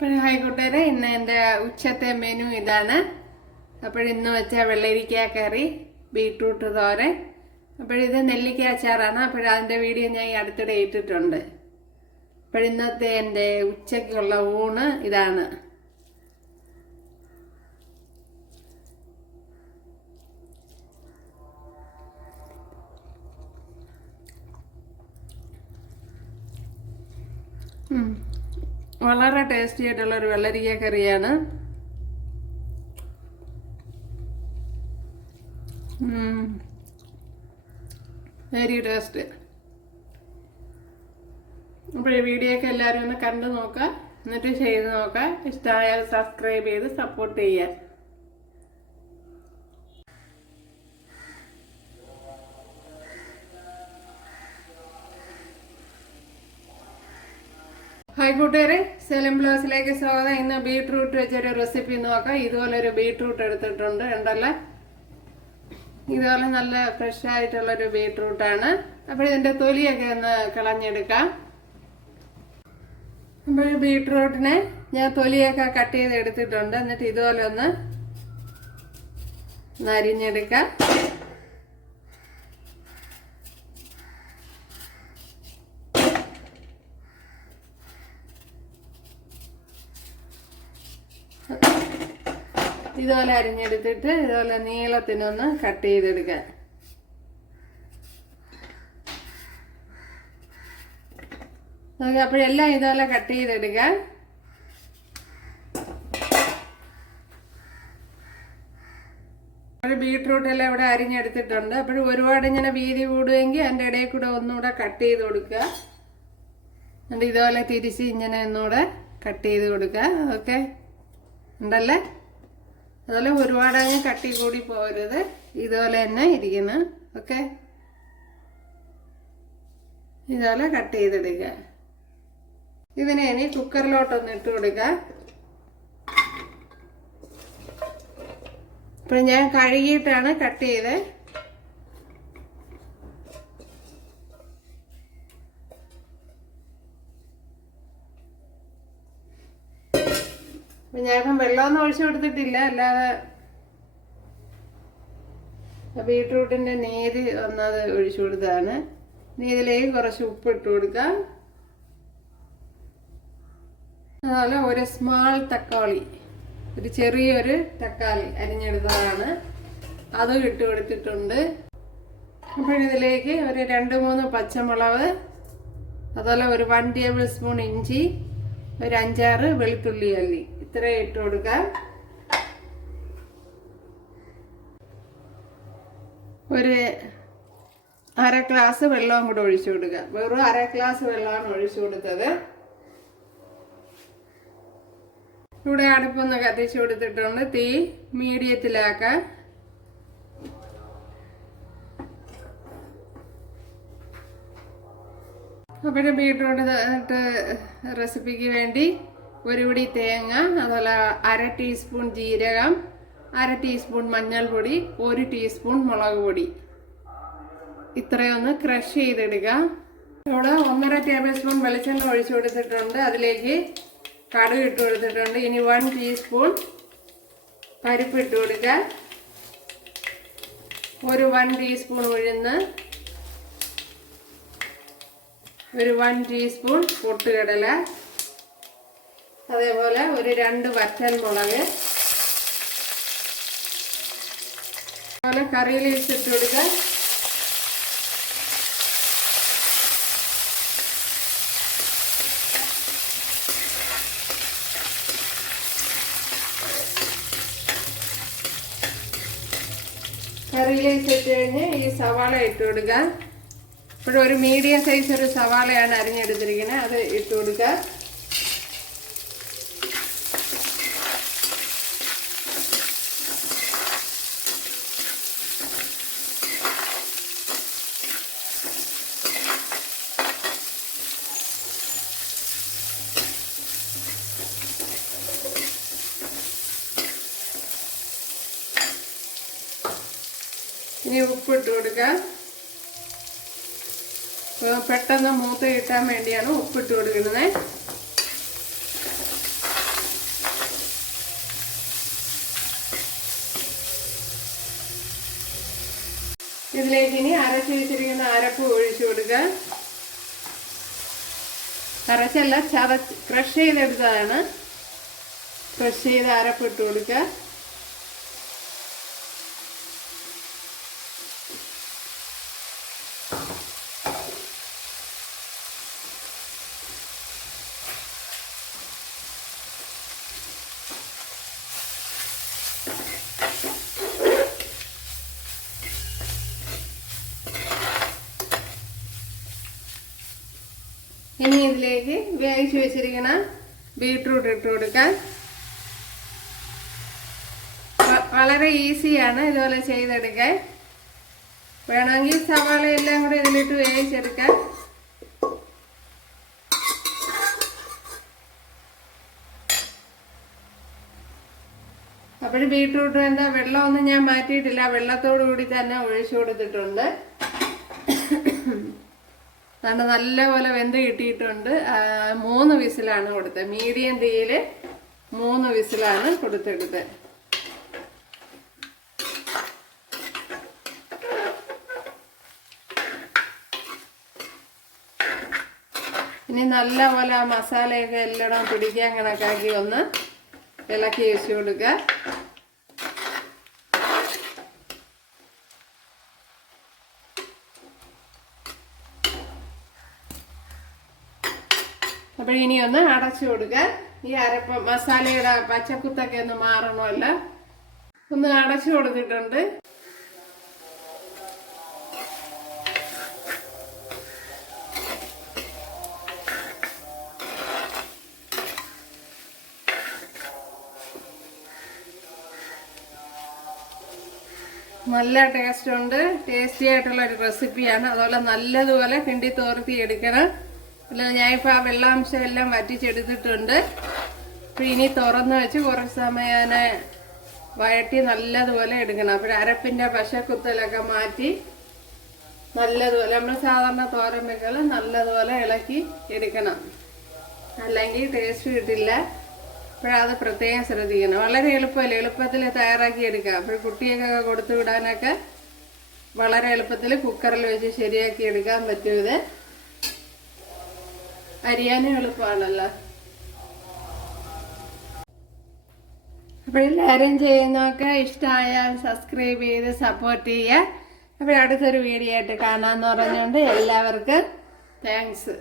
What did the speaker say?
അപ്പോൾ ആയിക്കോട്ടെ ഇന്ന് എന്റെ ഉച്ചത്തെ മെനു ഇതാണ്. അപ്പോൾ ഇന്ന് വെച്ച വെള്ളരിക്ക കറി ബീട്രൂട്ട് തോരൻ. അപ്പോഴിത് നെല്ലിക്ക അച്ചാറാണ്. അപ്പോൾ അതിന്റെ വീഡിയോ ഞാൻ ഈ അടുത്തിടെ ഇട്ടിട്ടുണ്ട്. അപ്പോൾ ഇന്നത്തെ എന്റെ ഉച്ചയ്ക്കുള്ള ഊണ് ഇതാണ്. ഉം. വളരെ ടേസ്റ്റി ആയിട്ടുള്ള ഒരു വെള്ളരിക്ക കറിയാണ്. വെരി ടേസ്റ്റ് അപ്പോൾ ഈ വീഡിയോ ഒക്കെ എല്ലാവരും ഒന്ന് കണ്ടു നോക്കുക. എന്നിട്ട് ചെയ്ത് നോക്കുക. ഇഷ്ടമായാൽ സബ്സ്ക്രൈബ് ചെയ്ത് സപ്പോർട്ട് ചെയ്യുക. ഹായ് കൂട്ടുകാരെ സെലം ബ്ലൗസിലേക്ക് സ്വാഗതം. ഇന്ന് ബീട്രൂട്ട് വെച്ചൊരു റെസിപ്പി നോക്കാം. ഇതുപോലെ ഒരു ബീട്രൂട്ട് എടുത്തിട്ടുണ്ട് ഉണ്ടല്ലേ ഇതുപോലെ നല്ല ഫ്രഷ് ആയിട്ടുള്ളൊരു ബീട്രൂട്ടാണ്. അപ്പോൾ ഇതിന്റെ തൊലിയൊക്കെ ഒന്ന് കളഞ്ഞെടുക്കാം. അപ്പോൾ ബീട്രൂട്ടിനെ ഞാൻ തൊലിയൊക്കെ കട്ട് ചെയ്ത് എടുത്തിട്ടുണ്ട് എന്നിട്ട് ഇതുപോലെ ഒന്ന് നരിഞ്ഞെടുക്കാം. ഇതുപോലെ അരിഞ്ഞെടുത്തിട്ട് ഇതുപോലെ നീളത്തിനൊന്ന് കട്ട് ചെയ്തെടുക്കാൻ. അപ്പോഴെല്ലാം ഇതുപോലെ കട്ട് ചെയ്തെടുക്ക ബീട്രൂട്ട് എല്ലാം ഇവിടെ അരിഞ്ഞെടുത്തിട്ടുണ്ട്. അപ്പോഴും ഒരുപാട് ഇങ്ങനെ വീതി കൂടുമെങ്കിൽ അതിന്റെ ഇടയിൽ കൂടെ ഒന്നുകൂടെ കട്ട് ചെയ്ത് കൊടുക്കുക. എന്നിട്ട് ഇതുപോലെ തിരിച്ച് ഇങ്ങനെ ഒന്നുകൂടെ കട്ട് ചെയ്ത് കൊടുക്കുക. ഓക്കെ? ഉണ്ടല്ലേ? അതുപോലെ ഒരുപാടങ്ങ് കട്ടി കൂടി പോകരുത്. ഇതുപോലെ തന്നെ ഇരിക്കുന്നു. ഓക്കെ? ഇതുപോലെ കട്ട് ചെയ്തെടുക്കുക. ഇതിനെ ഇനി കുക്കറിലോട്ടൊന്ന് ഇട്ട് കൊടുക്കുക. ഇപ്പം ഞാൻ കഴുകിയിട്ടാണ് കട്ട് ചെയ്ത്. ഞാനിപ്പം വെള്ളമൊന്നും ഒഴിച്ചു കൊടുത്തിട്ടില്ല അല്ലാതെ ബീട്രൂട്ടിന്റെ നീര് ഒന്നത് ഒഴിച്ചു കൊടുത്തതാണ്. നീതിലേക്ക് കുറച്ച് ഉപ്പ് ഇട്ട് കൊടുക്കാം. അതുപോലെ ഒരു സ്മാൾ തക്കാളി ഒരു ചെറിയൊരു തക്കാളി അരിഞ്ഞെടുത്തതാണ്. അതും ഇട്ട് കൊടുത്തിട്ടുണ്ട്. അപ്പോഴിതിലേക്ക് ഒരു രണ്ട് മൂന്ന് പച്ചമുളക് അതുപോലെ ഒരു വൺ ടേബിൾ സ്പൂൺ ഇഞ്ചി ഒരു അഞ്ചാറ് വെളുത്തുള്ളി അല്ലി. ഇത്രയും ഇട്ട് കൊടുക്കാം. ഒരു അര ഗ്ലാസ് വെള്ളവും കൂടെ ഒഴിച്ചു കൊടുക്കുക വെറും അര ഗ്ലാസ് വെള്ളമാണ് ഒഴിച്ചു കൊടുത്തത്. ഇവിടെ അടുപ്പൊന്ന് കത്തിച്ചു കൊടുത്തിട്ടുണ്ട്. തീ മീഡിയത്തിലാക്കാം. അപ്പോഴും ബീട്രൂട്ട് റെസിപ്പിക്ക് വേണ്ടി ഒരു പിടി തേങ്ങ അതുപോലെ അര ടീസ്പൂൺ ജീരകം അര ടീസ്പൂൺ മഞ്ഞൾപ്പൊടി ഒരു ടീസ്പൂൺ മുളക് പൊടി. ഇത്രയൊന്ന് ക്രഷ് ചെയ്തെടുക്കുക ഇവിടെ ഒന്നര ടേബിൾ സ്പൂൺ വെളിച്ചെണ്ണ ഒഴിച്ചു കൊടുത്തിട്ടുണ്ട്. അതിലേക്ക് കടുക് ഇട്ട് കൊടുത്തിട്ടുണ്ട്. ഇനി വൺ ടീസ്പൂൺ പരിപ്പ് ഇട്ട് കൊടുക്കുക ഒരു വൺ ടീസ്പൂൺ ഉഴുന്ന് ഒരു വൺ ടീസ്പൂൺ പൊട്ടുകടല. അതേപോലെ ഒരു രണ്ട് വറ്റൽ മുളക്. അതുപോലെ കറി ലീവ്സ് ഇട്ട് കൊടുക്കുക ഇട്ട് കഴിഞ്ഞ് ഈ സവാള ഇട്ട് കൊടുക്കുക ഇവിടെ ഒരു മീഡിയം സൈസ് ഒരു സവാളയാണ് അരിഞ്ഞെടുത്തിരിക്കുന്നത്. അത് ഇട്ട് കൊടുക്കുക ഇനി ഉപ്പിട്ട് കൊടുക്കാം. ഏഹ് പെട്ടെന്ന് മൂത്ത് കിട്ടാൻ വേണ്ടിയാണ് ഉപ്പിട്ട് കൊടുക്കുന്നത്. ഇതിലേക്ക് ഇനി അരച്ചു വെച്ചിരിക്കുന്ന അരപ്പ് ഒഴിച്ചു കൊടുക്കുക. അരച്ചല്ല ചതച്ച് ക്രഷ് ചെയ്തെടുത്തതാണ്. ക്രഷ് ചെയ്ത് അരപ്പിട്ട് കൊടുക്കുക. ഇതിലേക്ക് വേവിച്ച് വെച്ചിരിക്കണ ബീട്രൂട്ട് ഇട്ട് കൊടുക്കാൻ വളരെ ഈസിയാണ് ഇതുപോലെ ചെയ്തെടുക്കാൻ. വേണമെങ്കിൽ സവാള എല്ലാം കൂടെ ഇതിലിട്ട് വേവിച്ചെടുക്കാം. അപ്പോൾ ബീട്രൂട്ട് എന്താ വെള്ളമൊന്നും ഞാൻ മാറ്റിയിട്ടില്ല. വെള്ളത്തോടു കൂടി തന്നെ ഒഴിച്ചു കൊടുത്തിട്ടുണ്ട്. അതുകൊണ്ട് നല്ലപോലെ വെന്ത് കിട്ടിയിട്ടുണ്ട്. മൂന്ന് വിസിലാണ് കൊടുത്തത്. മീഡിയം തീയിൽ മൂന്ന് വിസിലാണ് കൊടുത്തെടുത്തത് ഇനി നല്ലപോലെ മസാലയൊക്കെ എല്ലാം പിടിക്കാൻ കണക്കാക്കി ഒന്ന് ഇളക്കി വെച്ച് കൊടുക്കുക. അപ്പോൾ ഇനി ഒന്ന് അടച്ചു കൊടുക്കുക ഈ അരപ്പ് മസാലയുടെ പച്ചക്കുത്തൊക്കെ ഒന്ന് മാറണമല്ലോ. ഒന്ന് അടച്ചു കൊടുത്തിട്ടുണ്ട്. നല്ല ടേസ്റ്റ് ഉണ്ട്. ടേസ്റ്റി ആയിട്ടുള്ള ഒരു റെസിപ്പിയാണ് അതുപോലെ നല്ലതുപോലെ കിണ്ടി തോർത്തി എടുക്കണം. അല്ല ഞാനിപ്പോൾ ആ വെള്ളാംശം എല്ലാം വറ്റിച്ചെടുത്തിട്ടുണ്ട്. അപ്പോൾ ഇനി തുറന്ന് വെച്ച് കുറച്ച് സമയം വഴട്ടി നല്ലതുപോലെ എടുക്കണം. അപ്പോൾ അരപ്പിന്റെ പശക്കുത്തലൊക്കെ മാറ്റി നല്ലതുപോലെ നമ്മൾ സാധാരണ തോരൻ വെക്കൽ നല്ലതുപോലെ ഇളക്കി എടുക്കണം. അല്ലെങ്കിൽ ടേസ്റ്റ് കിട്ടില്ല. അപ്പോഴത് പ്രത്യേകം ശ്രദ്ധിക്കണം. വളരെ എളുപ്പമല്ലേ? എളുപ്പത്തിൽ തയ്യാറാക്കി എടുക്കാം. അപ്പോൾ കുട്ടിയൊക്കെ കൊടുത്തു വിടാനൊക്കെ വളരെ എളുപ്പത്തിൽ കുക്കറിൽ വെച്ച് ശരിയാക്കി എടുക്കാൻ പറ്റും അരിയാനും എളുപ്പമാണല്ലോ. അപ്പോൾ എല്ലാവരും ചെയ്യുന്നതൊക്കെ ഇഷ്ടമായാൽ സബ്സ്ക്രൈബ് ചെയ്ത് സപ്പോർട്ട് ചെയ്യുക. അപ്പോൾ അടുത്തൊരു വീഡിയോ ആയിട്ട് കാണാമെന്ന് പറഞ്ഞുകൊണ്ട് എല്ലാവർക്കും താങ്ക്സ്